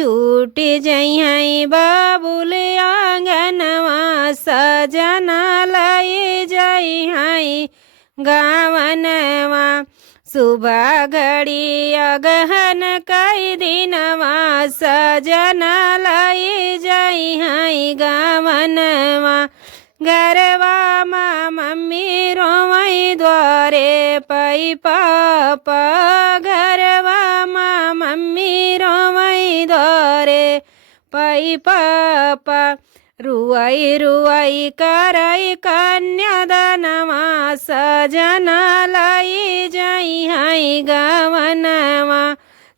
छूटी जइहई बाबुल आंगनवा सजना लई जइहई गावनवा। सुबह घड़ी अगहन कई दिनवा सजना लई जइहई गावनवा। घरवा माँ मम्मी रोवई द्वारे पई पापा। घरवा माँ मम्मी रोवई द्वारे पई पापा। रुआई रुआई करई कन्यादानवा सजना लई जइहई गावनवा।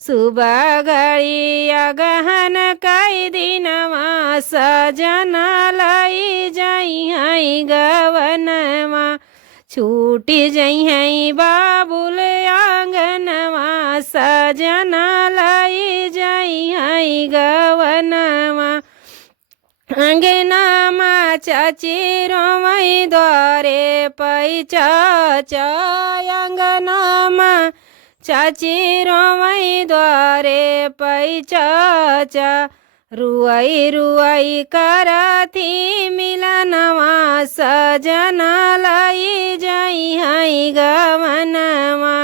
सुबह घड़ी अगहन कई दिनवा सजना लई जइहई गावनवा। छूटी जइहई बाबुल आंगनवा सजना लई जइहई गावनवा। अंगनामा चाची रोवई द्वारे पई चाचा। अंगनामा चाची रोवई द्वारे पई चाचा। रुआई रुआई करथी मिलनवा सजना लई जइहई गावनवा।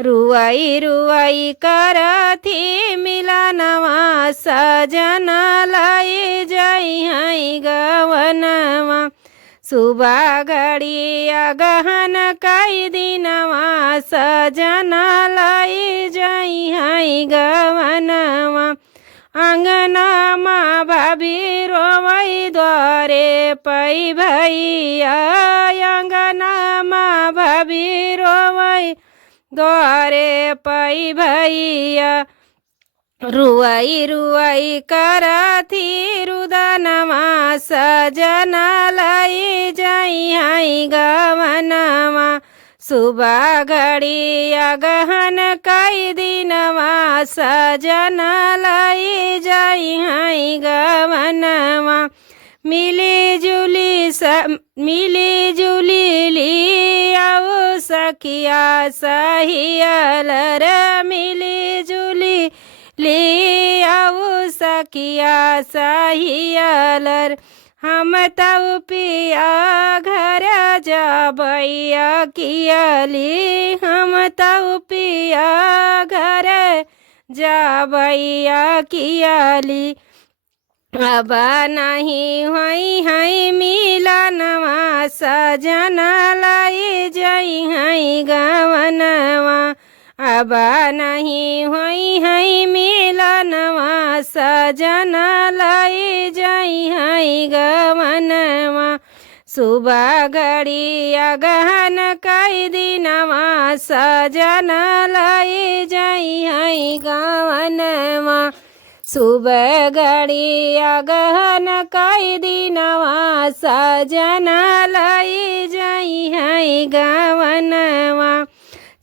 रुआई रुआई करथी मिलनवा सजना लई जइहई गावनवा। सुबह घड़ी अगहन कई दिनवा सजना लई जइहई गावनवा। अंगनामा भाभी रोवई द्वारे पई भैया। अंगनामा भाभी रोवई द्वारे पई भैया। रुआई रुआई करथी रुदनवा सजना लई जइहई गावनवा। सुबह घड़ी अगहन कई दिनवा सजना लई जइहई गावनवा। मिली जुली लियाऊ सखिया सहियलर। मिली जुली लियाऊ सखिया सहियलर। हम तऊ पिया घर जाबैया कियली। हम तऊ पिया घर जाबैया कियली। अब नहीं होई हई मिलनवा सजना लई जइहई गावनवा। अब नहीं होई हई मिलनवा सजना लई जइहई गावनवा। सुबह घड़ी अगहन कई दिनवा सजना लई जइहई गावनवा। सुबह घड़ी अगहन कई दिनवा सजना लई जइहई गावनवा।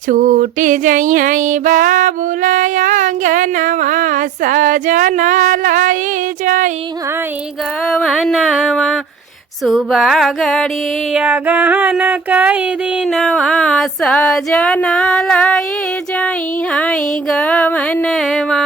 छूटी जइहई बाबुल आंगनवा सजना लई जइहई गावनवा। सुबह घड़ी अगहन कई दिनवा सजना लई जइहई गावनवा।